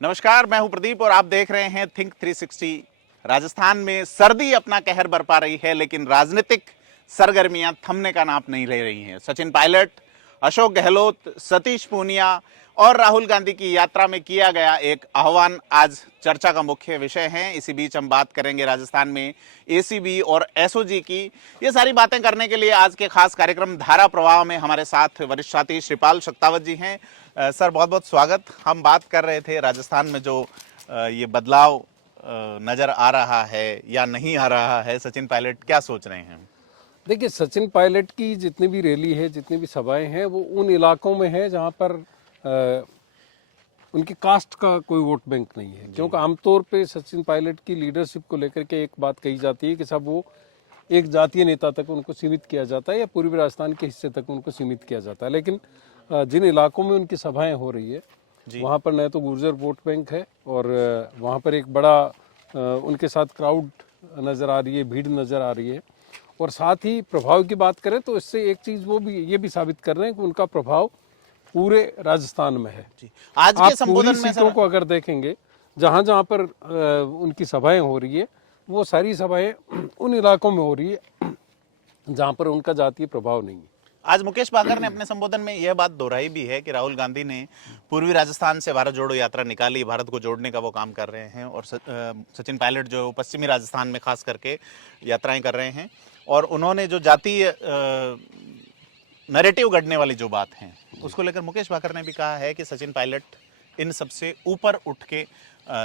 नमस्कार, मैं हूं प्रदीप और आप देख रहे हैं थिंक 360। राजस्थान में सर्दी अपना कहर बरपा रही है, लेकिन राजनीतिक सरगर्मियां थमने का नाम नहीं ले रही हैं। सचिन पायलट, अशोक गहलोत, सतीश पूनिया और राहुल गांधी की यात्रा में किया गया एक आह्वान आज चर्चा का मुख्य विषय है। इसी बीच हम बात करेंगे राजस्थान में एसीबी और एसओजी की। ये सारी बातें करने के लिए आज के खास कार्यक्रम धारा प्रवाह में हमारे साथ वरिष्ठ साथी श्रीपाल शक्तावत जी हैं। सर, बहुत बहुत स्वागत। हम बात कर रहे थे राजस्थान में जो ये बदलाव नजर आ रहा है या नहीं आ रहा है। सचिन पायलट क्या सोच रहे हैं? देखिए, सचिन पायलट की जितनी भी रैली है, जितनी भी सभाएं हैं, वो उन इलाकों में है जहां पर उनकी कास्ट का कोई वोट बैंक नहीं है। क्योंकि आमतौर पे सचिन पायलट की लीडरशिप को लेकर के एक बात कही जाती है कि सब वो एक जातीय नेता तक उनको सीमित किया जाता है या पूर्वी राजस्थान के हिस्से तक उनको सीमित किया जाता है। लेकिन जिन इलाकों में उनकी सभाएं हो रही है वहाँ पर न तो गुर्जर वोट बैंक है और वहाँ पर एक बड़ा उनके साथ क्राउड नज़र आ रही है, भीड़ नज़र आ रही है। और साथ ही प्रभाव की बात करें तो इससे एक चीज़ वो भी ये भी साबित कर रहे हैं कि उनका प्रभाव पूरे राजस्थान में है। आज के आप संबोधन पूरी में सीटों को अगर देखेंगे जहाँ जहाँ पर उनकी सभाएं हो रही है, वो सारी सभाएं उन इलाकों में हो रही है जहाँ पर उनका जातीय प्रभाव नहीं है। आज मुकेश बागर ने अपने संबोधन में यह बात दोहराई भी है कि राहुल गांधी ने पूर्वी राजस्थान से भारत जोड़ो यात्रा निकाली, भारत को जोड़ने का वो काम कर रहे हैं। और सचिन पायलट जो पश्चिमी राजस्थान में खास करके यात्राएं कर रहे हैं, और उन्होंने जो जातीय नैरेटिव गढ़ने वाली जो बात है उसको लेकर मुकेश बागर ने भी कहा है कि सचिन पायलट इन सबसे ऊपर उठ के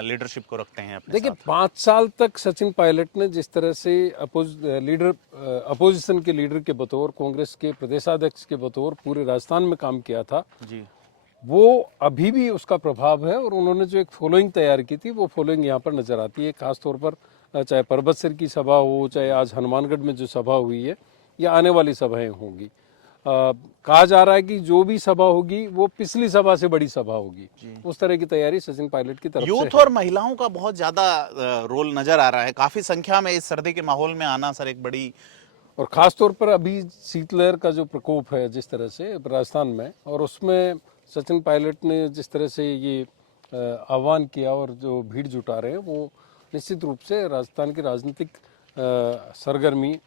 लीडरशिप को रखते हैं अपने देखिए, साथ। 5 साल तक सचिन पायलट ने जिस तरह से अपोजिशन के लीडर के बतौर, कांग्रेस के प्रदेशाध्यक्ष के बतौर पूरे राजस्थान में काम किया था जी, वो अभी भी उसका प्रभाव है। और उन्होंने जो एक फॉलोइंग तैयार की थी वो फॉलोइंग यहाँ पर नजर आती है। खासतौर पर चाहे पर्वतसर की सभा हो, चाहे आज हनुमानगढ़ में जो सभा हुई है या आने वाली सभाएं होंगी, कहा जा रहा है कि जो भी सभा होगी वो पिछली सभा से बड़ी सभा होगी। उस तरह की तैयारी सचिन पायलट की तरफ से यूथ और महिलाओं का बहुत ज्यादा रोल नजर आ रहा है। काफी संख्या में इस सर्दी के माहौल में आना सर एक बड़ी, और ख़ास तौर पर अभी शीतलहर का जो प्रकोप है जिस तरह से राजस्थान में, और उसमें सचिन पायलट ने जिस तरह से ये आह्वान किया और जो भीड़ जुटा रहे हैं, वो निश्चित रूप से राजस्थान की राजनीतिक सरगर्मी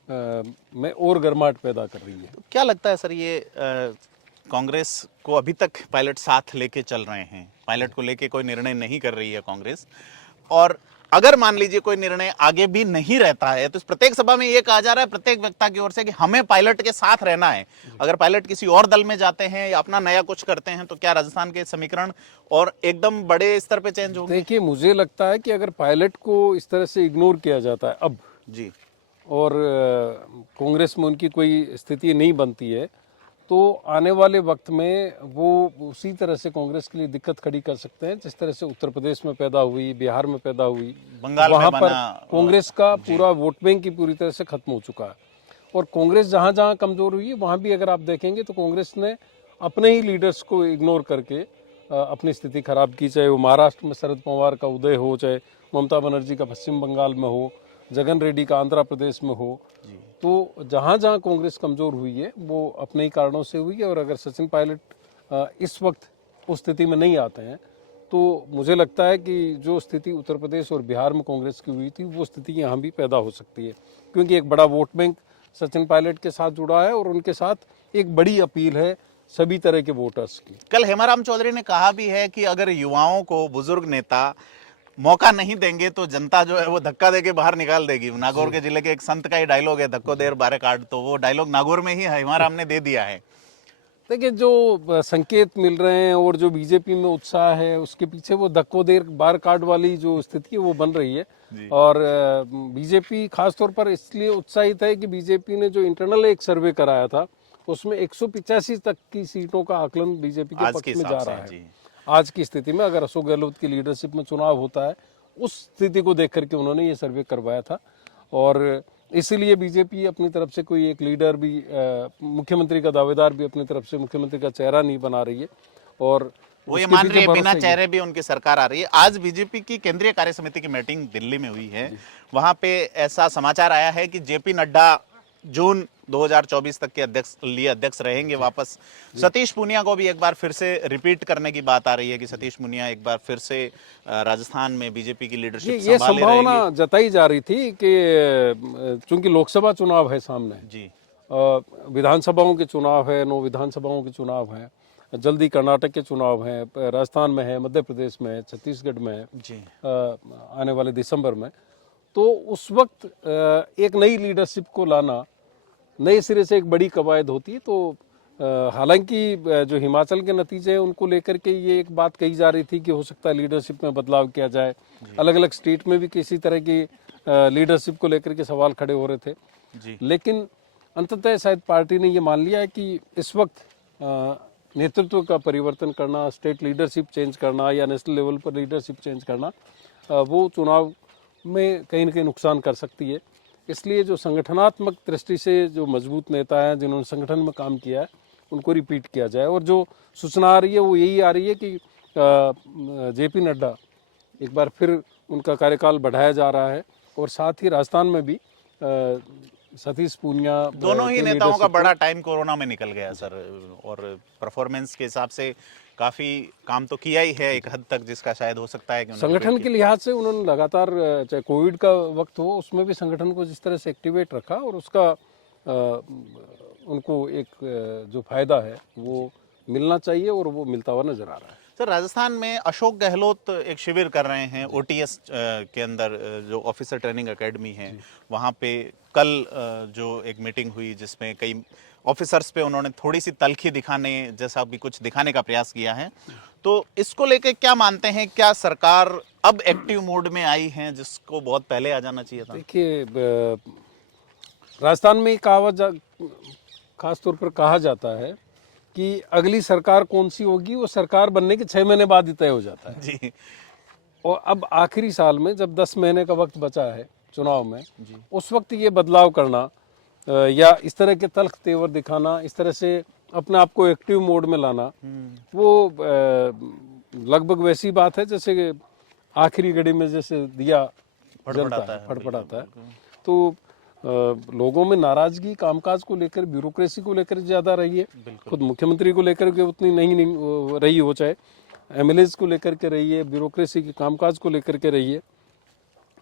में और गर्माहट पैदा कर रही है। क्या लगता है सर, ये कांग्रेस को अभी तक पायलट साथ लेके चल रहे हैं? पायलट को लेके कोई निर्णय नहीं कर रही है कांग्रेस, और अगर मान लीजिए कोई निर्णय आगे भी नहीं रहता है तो इस प्रत्येक सभा में ये कहा जा रहा है प्रत्येक वक्ता की ओर से कि हमें पायलट के साथ रहना है। अगर पायलट किसी और दल में जाते हैं या अपना नया कुछ करते हैं तो क्या राजस्थान के समीकरण और एकदम बड़े स्तर पे चेंज होंगे? देखिए, मुझे लगता है कि अगर पायलट को इस तरह से इग्नोर किया जाता है अब जी, और कांग्रेस में उनकी कोई स्थिति नहीं बनती है, तो आने वाले वक्त में वो उसी तरह से कांग्रेस के लिए दिक्कत खड़ी कर सकते हैं जिस तरह से उत्तर प्रदेश में पैदा हुई, बिहार में पैदा हुई, बंगाल वहां में पर बना। कांग्रेस का पूरा वोट बैंक की पूरी तरह से खत्म हो चुका है। और कांग्रेस जहां जहां कमजोर हुई है वहां भी अगर आप देखेंगे तो कांग्रेस ने अपने ही लीडर्स को इग्नोर करके अपनी स्थिति खराब की। चाहे वो महाराष्ट्र में शरद पवार का उदय हो, चाहे ममता बनर्जी का पश्चिम बंगाल में हो, जगन रेड्डी का आंध्र प्रदेश में हो, तो जहां जहां कांग्रेस कमजोर हुई है वो अपने ही कारणों से हुई है। और अगर सचिन पायलट इस वक्त उस स्थिति में नहीं आते हैं तो मुझे लगता है कि जो स्थिति उत्तर प्रदेश और बिहार में कांग्रेस की हुई थी वो स्थिति यहाँ भी पैदा हो सकती है, क्योंकि एक बड़ा वोट बैंक सचिन पायलट के साथ जुड़ा है और उनके साथ एक बड़ी अपील है सभी तरह के वोटर्स की। कल हेमाराम चौधरी ने कहा भी है कि अगर युवाओं को बुजुर्ग नेता मौका नहीं देंगे तो जनता जो है वो धक्का देके बाहर निकाल देगी। नागौर के जिले के एक संत का ही डायलॉग है, धक्को देर बारे काट, तो वो डायलॉग नागौर में ही हेमाराम ने दे दिया है। देखिए, जो संकेत मिल रहे हैं और जो बीजेपी में उत्साह है उसके पीछे वो धक्को देर बार कार्ड वाली जो स्थिति है वो बन रही है। और बीजेपी खासतौर पर इसलिए उत्साहित है कि बीजेपी ने जो इंटरनल एक सर्वे कराया था उसमें 185 तक की सीटों का आकलन बीजेपी के पक्ष में जा रहा है। आज की स्थिति में अगर अशोक गहलोत की लीडरशिप में चुनाव होता है, उस स्थिति को देख करके उन्होंने ये सर्वे करवाया था। और इसीलिए बीजेपी अपनी तरफ से कोई एक लीडर भी, मुख्यमंत्री का दावेदार भी अपनी तरफ से मुख्यमंत्री का चेहरा नहीं बना रही है। और वो ये मान रही है बिना चेहरे भी उनकी सरकार आ रही है। आज बीजेपी की केंद्रीय कार्य समिति की मीटिंग दिल्ली में हुई है, वहां पे ऐसा समाचार आया है कि जेपी नड्डा जून 2024 तक के अध्यक्ष रहेंगे वापस। सतीश पूनिया को भी एक बार फिर से रिपीट करने की बात आ रही है कि सतीश पूनिया एक बार फिर से राजस्थान में बीजेपी की लीडरशिप ये संभाले संभावना रहेंगे। जताई जा रही थी कि चूंकि लोकसभा चुनाव है सामने, जी विधानसभाओं के चुनाव है, 9 विधानसभाओं के चुनाव हैं, जल्दी कर्नाटक के चुनाव हैं, राजस्थान में है, मध्य प्रदेश में है, छत्तीसगढ़ में है, जी आने वाले दिसंबर में। तो उस वक्त एक नई लीडरशिप को लाना नए सिरे से एक बड़ी कवायद होती है। तो हालांकि जो हिमाचल के नतीजे हैं उनको लेकर के ये एक बात कही जा रही थी कि हो सकता है लीडरशिप में बदलाव किया जाए। अलग अलग स्टेट में भी किसी तरह की लीडरशिप को लेकर के सवाल खड़े हो रहे थे, जी लेकिन अंततः शायद पार्टी ने ये मान लिया है कि इस वक्त नेतृत्व का परिवर्तन करना, स्टेट लीडरशिप चेंज करना या नेशनल लेवल पर लीडरशिप चेंज करना वो चुनाव में कहीं ना कहीं नुकसान कर सकती है। इसलिए जो संगठनात्मक दृष्टि से जो मजबूत नेता हैं जिन्होंने संगठन में काम किया है उनको रिपीट किया जाए। और जो सूचना आ रही है वो यही आ रही है कि जेपी नड्डा एक बार फिर उनका कार्यकाल बढ़ाया जा रहा है और साथ ही राजस्थान में भी सतीश पूनिया दोनों ही के नेताओं का leadership बड़ा टाइम कोरोना में निकल गया सर, और परफॉर्मेंस के हिसाब से काफी काम तो किया ही है एक हद तक, जिसका शायद हो सकता है कि उन्होंने संगठन repeat के लिहाज से उन्होंने लगातार, चाहे कोविड का वक्त हो उसमें भी संगठन को जिस तरह से एक्टिवेट रखा और उसका उनको एक जो फायदा है वो मिलना चाहिए और वो मिलता हुआ नजर आ रहा है। सर, राजस्थान में अशोक गहलोत एक शिविर कर रहे हैं ओटीएस के अंदर, जो ऑफिसर ट्रेनिंग एकेडमी है वहाँ पे कल जो एक मीटिंग हुई जिसमें कई ऑफिसर्स पे उन्होंने थोड़ी सी तल्खी दिखाने जैसा भी कुछ दिखाने का प्रयास किया है। तो इसको लेके क्या मानते हैं, क्या सरकार अब एक्टिव मोड में आई है जिसको बहुत पहले आ जाना चाहिए था? देखिए, राजस्थान में खास तौर पर कहा जाता है कि अगली सरकार कौन सी होगी वो सरकार बनने के 6 महीने बाद ही तय हो जाता है। जी और अब आखिरी साल में जब 10 महीने का वक्त बचा है चुनाव में, उस वक्त ये बदलाव करना या इस तरह के तल्ख तेवर दिखाना, इस तरह से अपने आप को एक्टिव मोड में लाना, वो लगभग वैसी बात है जैसे कि आखिरी घड़ी में जैसे दिया जलता है, फड़फड़ाता है। तो लोगों में नाराजगी कामकाज को लेकर, ब्यूरोक्रेसी को लेकर ज्यादा रही है। खुद मुख्यमंत्री को लेकर के उतनी नहीं रही हो, चाहे एमएलएज को लेकर के रही है, ब्यूरोक्रेसी के कामकाज को लेकर के रही है।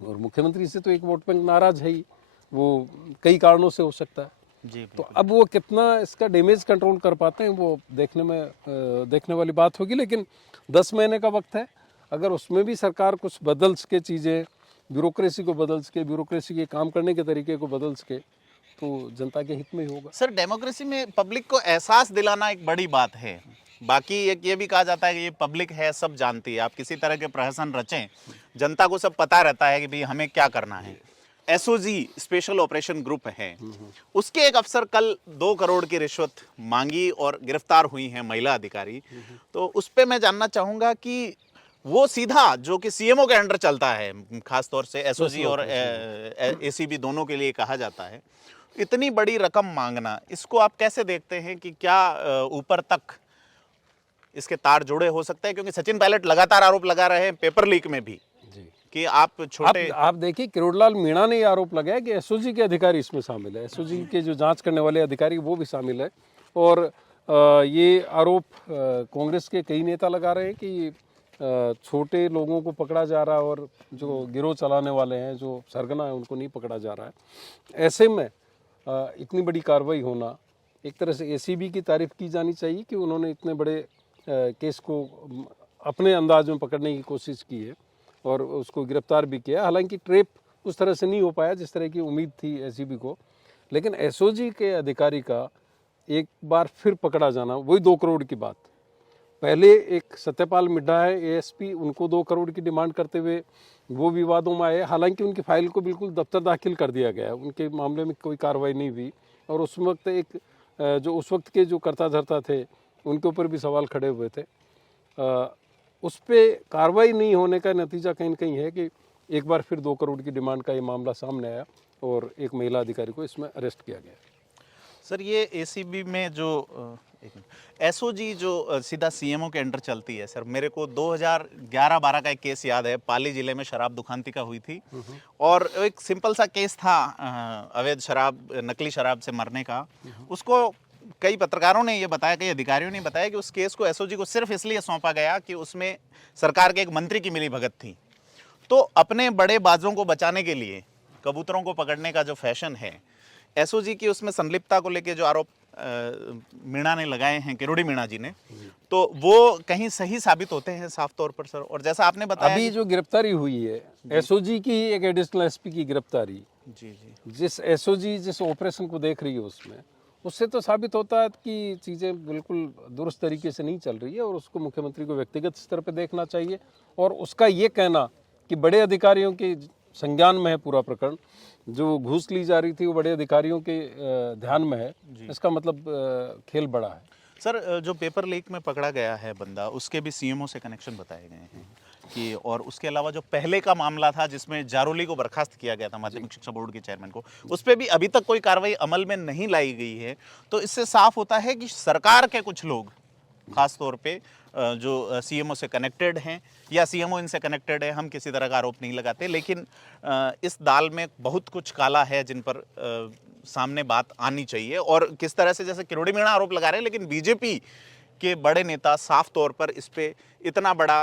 और मुख्यमंत्री से तो एक वोट बैंक नाराज है ही, वो कई कारणों से हो सकता है। जी तो अब वो कितना इसका डैमेज कंट्रोल कर पाते हैं वो देखने वाली बात होगी। लेकिन 10 महीने का वक्त है, अगर उसमें भी सरकार कुछ बदल सके, चीजें ब्यूरोक्रेसी को बदल सके, ब्यूरोक्रेसी के काम करने के तरीके को बदल सके, तो जनता के हित में ही होगा। सर, डेमोक्रेसी में पब्लिक को एहसास दिलाना एक बड़ी बात है। बाकी एक ये भी कहा जाता है कि ये पब्लिक है, सब जानती है, आप किसी तरह के प्रहसन रचें, जनता को सब पता रहता है कि भाई हमें क्या करना है। एसओजी स्पेशल ऑपरेशन ग्रुप है, उसके एक अफसर कल 2 करोड़ की रिश्वत मांगी और गिरफ्तार हुई हैं महिला अधिकारी। तो उस पर मैं जानना चाहूंगा कि वो सीधा जो कि सीएमओ के अंडर चलता है, खासतौर से एसओजी और एसीबी दोनों के लिए कहा जाता है, इतनी बड़ी रकम मांगना, इसको आप कैसे देखते हैं कि क्या ऊपर तक इसके तार जुड़े हो सकते हैं? क्योंकि सचिन पायलट लगातार आरोप लगा रहे हैं पेपर लीक में भी कि आप छोटे आप देखिए, किरोड़लाल मीणा ने यह आरोप लगाया कि एसओजी के अधिकारी इसमें शामिल है, एसओजी के जो जांच करने वाले अधिकारी वो भी शामिल है। और ये आरोप कांग्रेस के कई नेता लगा रहे हैं कि छोटे लोगों को पकड़ा जा रहा है और जो गिरोह चलाने वाले हैं, जो सरगना है, उनको नहीं पकड़ा जा रहा है। ऐसे में इतनी बड़ी कार्रवाई होना, एक तरह से एसीबी की तारीफ की जानी चाहिए कि उन्होंने इतने बड़े केस को अपने अंदाज में पकड़ने की कोशिश की है और उसको गिरफ्तार भी किया। हालांकि ट्रेप उस तरह से नहीं हो पाया जिस तरह की उम्मीद थी एसीबी को, लेकिन एसओजी के अधिकारी का एक बार फिर पकड़ा जाना, वही 2 करोड़ की बात। पहले एक सत्यपाल मिड्ढा है एएसपी, उनको 2 करोड़ की डिमांड करते हुए वो विवादों में आए। हालांकि उनकी फाइल को बिल्कुल दफ्तर दाखिल कर दिया गया, उनके मामले में कोई कार्रवाई नहीं हुई। और उस वक्त जो उस वक्त के जो कर्ता धर्ता थे उनके ऊपर भी सवाल खड़े हुए थे। उस पर कार्रवाई नहीं होने का नतीजा कहीं न कहीं है कि एक बार फिर 2 करोड़ की डिमांड का ये मामला सामने आया और एक महिला अधिकारी को इसमें अरेस्ट किया गया। सर ये एसीबी में जो एसओजी जो सीधा सीएमओ के अंडर चलती है, सर मेरे को 2011-12 का एक केस याद है, पाली जिले में शराब दुखांती का हुई थी और एक सिंपल सा केस था अवैध शराब, नकली शराब से मरने का। उसको कई पत्रकारों ने ये बताया, कई अधिकारियों ने बताया कि उस केस को एसओजी को सिर्फ इसलिए सौंपा गया कि उसमें सरकार के एक मंत्री की मिली भगत थी। तो अपने बड़े बाजों को बचाने के लिए कबूतरों को पकड़ने का जो फैशन है, एसओजी की उसमें संलिप्तता को लेकर जो आरोप मीणा ने लगाए हैं, किरोड़ी मीणा जी ने, तो वो कहीं सही साबित होते हैं साफ तौर पर सर। और जैसा आपने बताया अभी जो गिरफ्तारी हुई है एसओजी की, एक एडिशनल एसपी की गिरफ्तारी, जी जी जिस एसओजी जिस ऑपरेशन को देख रही है उसमें, उससे तो साबित होता है कि चीज़ें बिल्कुल दुरुस्त तरीके से नहीं चल रही है और उसको मुख्यमंत्री को व्यक्तिगत स्तर पर देखना चाहिए। और उसका ये कहना कि बड़े अधिकारियों के संज्ञान में है पूरा प्रकरण, जो घूस ली जा रही थी वो बड़े अधिकारियों के ध्यान में है, इसका मतलब खेल बड़ा है। सर जो पेपर लीक में पकड़ा गया है बंदा, उसके भी सीएमओ से कनेक्शन बताए गए हैं कि, और उसके अलावा जो पहले का मामला था जिसमें जारोली को बर्खास्त किया गया था, माध्यमिक शिक्षा बोर्ड के चेयरमैन को, उस पर भी अभी तक कोई कार्रवाई अमल में नहीं लाई गई है। तो इससे साफ होता है कि सरकार के कुछ लोग खास तौर पे जो सीएमओ से कनेक्टेड हैं या सीएमओ इनसे कनेक्टेड है, हम किसी तरह का आरोप नहीं लगाते, लेकिन इस दाल में बहुत कुछ काला है जिन पर सामने बात आनी चाहिए। और किस तरह से, जैसे किरोड़ी मीणा आरोप लगा रहे हैं, लेकिन बीजेपी के बड़े नेता साफ तौर पर इस पे इतना बड़ा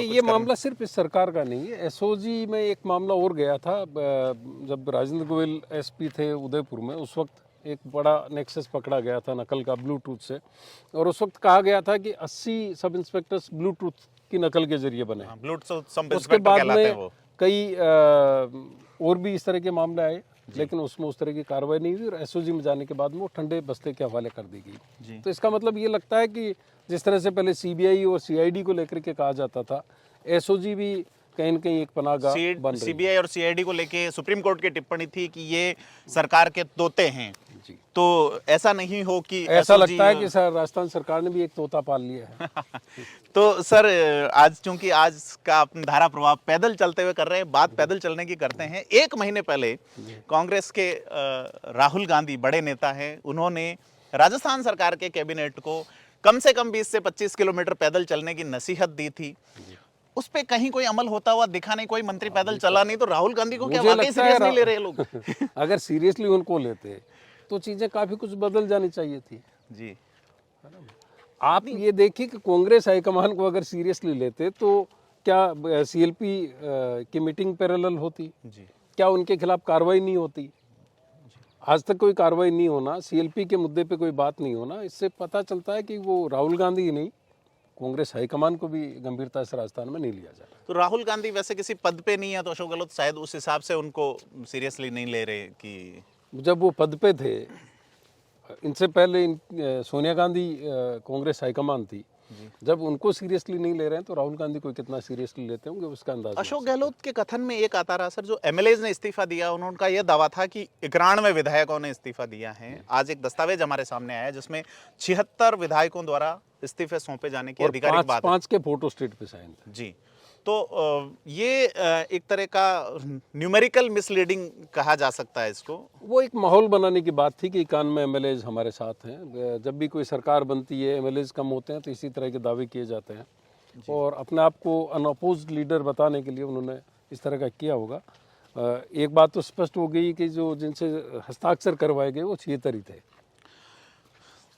ये मामला सिर्फ इस सरकार का नहीं है। एसओजी में एक मामला और गया था, जब राजेंद्र गोयल एसपी थे उदयपुर में, उस वक्त एक बड़ा नेक्सस पकड़ा गया था नकल का ब्लूटूथ से, और उस वक्त कहा गया था कि 80 सब इंस्पेक्टर्स ब्लूटूथ की नकल के जरिए बने। उसके बाद में कई और भी इस तरह के मामले आए, लेकिन उसमें उस तरह की कार्रवाई नहीं हुई और एसओजी में जाने के बाद में वो ठंडे बस्ते के हवाले कर दी गई। तो इसका मतलब ये लगता है कि जिस तरह से पहले सीबीआई और सीआईडी को लेकर के कहा जाता था, एसओजी भी कहीं न कहीं एक पनाहगाह बन रही है। सीबीआई और सीआईडी को लेके सुप्रीम कोर्ट की टिप्पणी थी कि ये सरकार के तोते हैं, तो ऐसा नहीं हो कि ऐसा लगता है कि सर राजस्थान सरकार ने भी एक तोता पाल लिया है। तो सर आज चूंकि आज का अपनी धारा प्रवाह पैदल चलते हुए कर रहे हैं, बात पैदल चलने की करते हैं। एक महीने पहले कांग्रेस के राहुल गांधी, बड़े नेता हैं, उन्होंने राजस्थान सरकार के कैबिनेट को कम से कम 20 से 25 किलोमीटर पैदल चलने की नसीहत दी थी। उस पे कहीं कोई अमल होता हुआ दिखा नहीं, कोई मंत्री पैदल चला नहीं, तो राहुल गांधी को क्या वाकई सीरियस नहीं ले रहे लोग? अगर सीरियसली उनको लेते तो चीजें काफी कुछ बदल जानी चाहिए थी जी। आप ये देखिए कि कांग्रेस हाईकमान को अगर सीरियसली लेते तो क्या सीएलपी की मीटिंग पैरेलल होती जी? क्या उनके खिलाफ कार्रवाई नहीं होती? आज तक कोई कार्रवाई नहीं होना, सीएलपी के मुद्दे पे कोई बात नहीं होना, इससे पता चलता है कि वो राहुल गांधी ही नहीं, कांग्रेस हाईकमान को भी गंभीरता से राजस्थान में नहीं लिया जा रहा। तो राहुल गांधी वैसे किसी पद पे नहीं है, तो अशोक गहलोत शायद उस हिसाब से उनको सीरियसली नहीं ले रहे कि जब वो पद पे थे, इनसे पहले सोनिया गांधी कांग्रेस हाईकमान थी, जब उनको सीरियसली नहीं ले रहे हैं तो राहुल गांधी को कितना सीरियसली लेते होंगे उसका अंदाजा। अशोक गहलोत के कथन में एक आता रहा सर, जो एमएलएज ने इस्तीफा दिया, उनका यह दावा था कि 91 विधायकों ने इस्तीफा दिया है। आज एक दस्तावेज हमारे सामने आया है जिसमें 76 विधायकों द्वारा इस्तीफे सौंपे जाने की आधिकारिक बात है। 5 के फोटो स्टेट पे साइन थे जी। तो ये एक तरह का न्यूमेरिकल मिसलीडिंग कहा जा सकता है इसको। वो एक माहौल बनाने की बात थी कि 91 एमएलएज हमारे साथ हैं। जब भी कोई सरकार बनती है, एमएलएज कम होते हैं तो इसी तरह के दावे किए जाते हैं, और अपने आप को अनअपोज्ड लीडर बताने के लिए उन्होंने इस तरह का किया होगा। एक बात तो स्पष्ट हो गई कि जो जिनसे हस्ताक्षर करवाए गए वो 76 ही थे।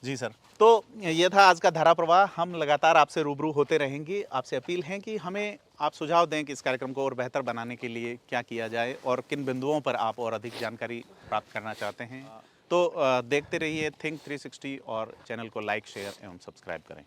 जी सर, तो ये था आज का धारा प्रवाह। हम लगातार आपसे रूबरू होते रहेंगे। आपसे अपील है कि हमें आप सुझाव दें कि इस कार्यक्रम को और बेहतर बनाने के लिए क्या किया जाए और किन बिंदुओं पर आप और अधिक जानकारी प्राप्त करना चाहते हैं। तो देखते रहिए थिंक 360 और चैनल को लाइक, शेयर एवं सब्सक्राइब करें।